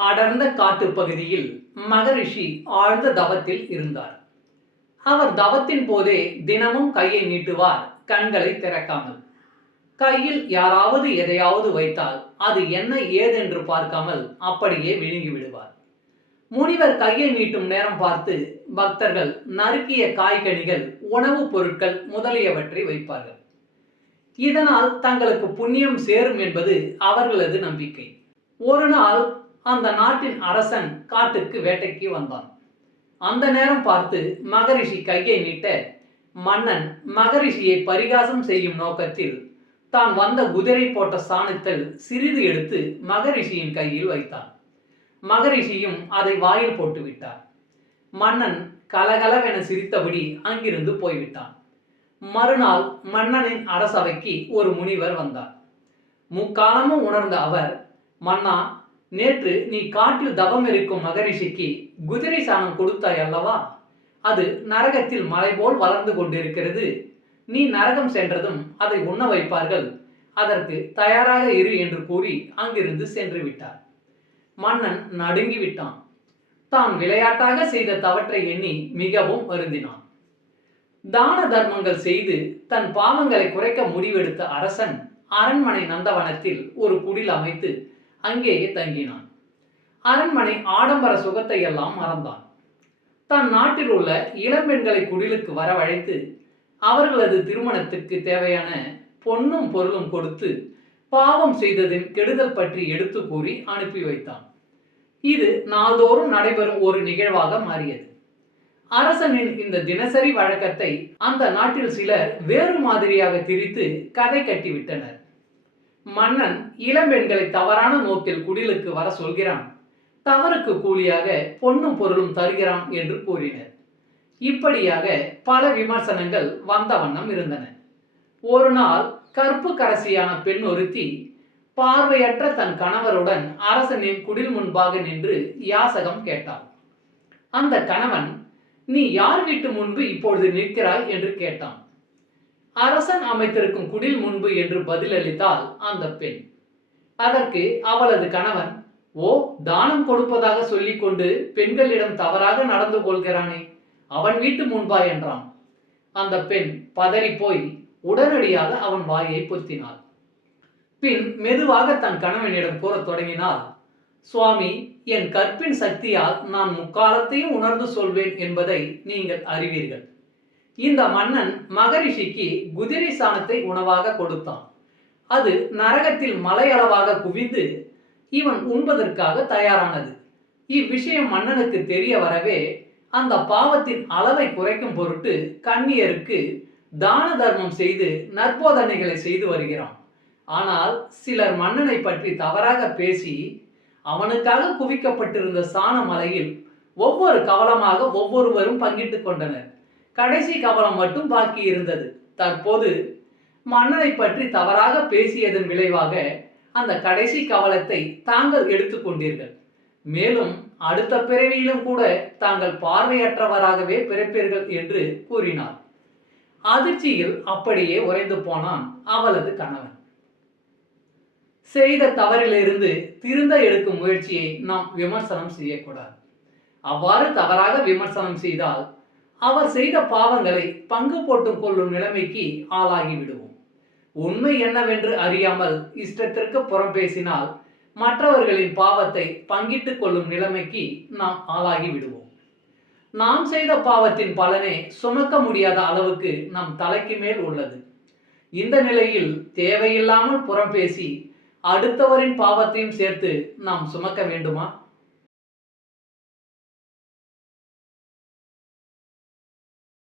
அடர்ந்த காட்டுப் பகுதியில் மகரிஷி ஆழ்ந்த தவத்தில் இருந்தார். அவர் தவத்தின் போதே தினமும் கையை நீட்டுவார், கண்களை திறக்காமல். கையில் யாராவது எதையாவது வைத்தால் அது என்ன ஏதென்று பார்க்காமல் அப்படியே விழுங்கி விடுவார். முனிவர் கையை நீட்டும் நேரம் பார்த்து பக்தர்கள் நறுக்கிய காய்கனிகள், உணவுப் பொருட்கள் முதலியவற்றை வைப்பார்கள். இதனால் தங்களுக்கு புண்ணியம் சேரும் என்பது அவர்களது நம்பிக்கை. ஒரு நாள் அந்த நாட்டின் அரசன் காட்டுக்கு வேட்டைக்கு வந்தான். அந்த நேரம் பார்த்து மகரிஷி கையை நீட்ட, மன்னன் மகரிஷியை பரிகாசம் செய்யும் நோக்கத்தில் தான் வந்த குதிரை போட்ட சாணத்தில் சிறிது எடுத்து மகரிஷியின் கையில் வைத்தான். மகரிஷியும் அதை வாயில் போட்டு விட்டார். மன்னன் கலகலவென சிரித்தபடி அங்கிருந்து போய்விட்டான். மறுநாள் மன்னனின் அரசவைக்கு ஒரு முனிவர் வந்தார். முக்காலமும் உணர்ந்த அவர், மன்னா, நேற்று நீ காட்டில் தவம் இருக்கும் மகரிஷிக்கு குதிரை சாணம் கொடுத்தாய் அல்லவா? அது நரகத்தில் மலை போல் வளர்ந்து கொண்டிருக்கிறது. நீ நரகம் சென்றதும் அதை உண்ண வைப்பார்கள். அதற்கு தயாராக இரு என்று கூறி அங்கிருந்து சென்று விட்டார். மன்னன் நடுங்கி விட்டான். தான் விளையாட்டாக செய்த தவற்றை எண்ணி மிகவும் வருந்தினான். தான தர்மங்கள் செய்து தன் பாவங்களை குறைக்க முடிவெடுத்த அரசன் அரண்மனை நந்தவனத்தில் ஒரு குடில் அமைத்து அங்கேயே தங்கினான். அரண்மனை ஆடம்பர சுகத்தை எல்லாம் மறந்தான். தன் நாட்டில் உள்ள இளம்பெண்களை குடிலுக்கு வரவழைத்து அவர்களது திருமணத்துக்கு தேவையான பொன்னும் பொருளும் கொடுத்து பாவம் செய்ததின் கெடுதல் பற்றி எடுத்து கூறி அனுப்பி வைத்தான். இது நாள்தோறும் நடைபெறும் ஒரு நிகழ்வாக மாறியது. அரசனின் இந்த தினசரி வழக்கத்தை அந்த நாட்டில் சிலர் வேறு மாதிரியாக திரித்து கதை கட்டிவிட்டனர். மன்னன் இளம்பெண்களை தவறான நோக்கில் குடிலுக்கு வர சொல்கிறான், தவறுக்கு கூலியாக பொன்னும் பொருளும் தருகிறான் என்று கூறினர். இப்படியாக பல விமர்சனங்கள் வந்த வண்ணம் இருந்தன. ஒரு நாள் கற்பு கரசியான பெண் ஒருத்தி பார்வையற்ற தன் கணவருடன் அரசனின் குடில் முன்பாக நின்று யாசகம் கேட்டாள். அந்த கணவன், நீ யார் வீட்டு முன்பு இப்பொழுது நிற்கிறாய் என்று கேட்டான். அரசன் அமைத்திருக்கும் குடில் முன்பு என்று பதிலளித்தாள் அந்த பெண். அதற்கு அவளது கணவன், ஓ, தானம் கொடுப்பதாக சொல்லிக்கொண்டு பெண்களிடம் தவறாக நடந்து கொள்கிறானே, அவன் வீட்டு முன்பா என்றான். அந்த பெண் பதறி போய் உடனடியாக அவன் வாயை பொத்தினாள். பின் மெதுவாக தன் கணவனிடம் கூறத் தொடங்கினாள், சுவாமி, என் கற்பின் சக்தியால் நான் முக்காலத்தையும் உணர்ந்து சொல்வேன் என்பதை நீங்கள் அறிவீர்கள். இந்த மன்னன் மகரிஷிக்கு குதிரை சாணத்தை உணவாக கொடுத்தான். அது நரகத்தில் மலையளவாக குவிந்து இவன் உண்பதற்காக தயாரானது. இவ்விஷயம் மன்னனுக்கு தெரிய வரவே அந்த பாவத்தின் அளவை குறைக்கும் பொருட்டு கன்னியருக்கு தான தர்மம் செய்து நற்போதனைகளை செய்து வருகிறான். ஆனால் சிலர் மன்னனை பற்றி தவறாக பேசி அவனுக்காக குவிக்கப்பட்டிருந்த சாண மலையில் ஒவ்வொரு கவலமாக ஒவ்வொருவரும் பங்கிட்டுக் கொண்டனர். கடைசி கவலம் மட்டும் பாக்கி இருந்தது. தற்போது மன்னனை பற்றி தவறாக பேசியதன் விளைவாக அந்த கடைசி கவலத்தை தாங்கள் எடுத்துக்கொண்டீர்கள். மேலும் அடுத்த பிறவியிலும் கூட தாங்கள் பார்வையற்றவராகவே பிறப்பீர்கள் என்று கூறினார். அதிர்ச்சியில் அப்படியே உறைந்து போனான் அவளது கணவன். செய்த தவறிலிருந்து திருந்த எடுக்கும் முயற்சியை நாம் விமர்சனம் செய்யக்கூடாது. அவ்வாறு தவறாக விமர்சனம் செய்தால் அவர் செய்த பாவங்களை பங்கு போட்டுக் கொள்ளும் நிலைமைக்கு ஆளாகி விடுவோம். உண்மை என்னவென்று அறியாமல் இஷ்டத்திற்கு புறம் பேசினால் மற்றவர்களின் பாவத்தை பங்கிட்டுக் கொள்ளும் நிலைமைக்கு நாம் ஆளாகி விடுவோம். நாம் செய்த பாவத்தின் பலனை சுமக்க முடியாத அளவுக்கு நம் தலைக்கு மேல் உள்ளது. இந்த நிலையில் தேவையில்லாமல் புறம் பேசி அடுத்தவரின் பாவத்தையும் சேர்த்து நாம் சுமக்க வேண்டுமா?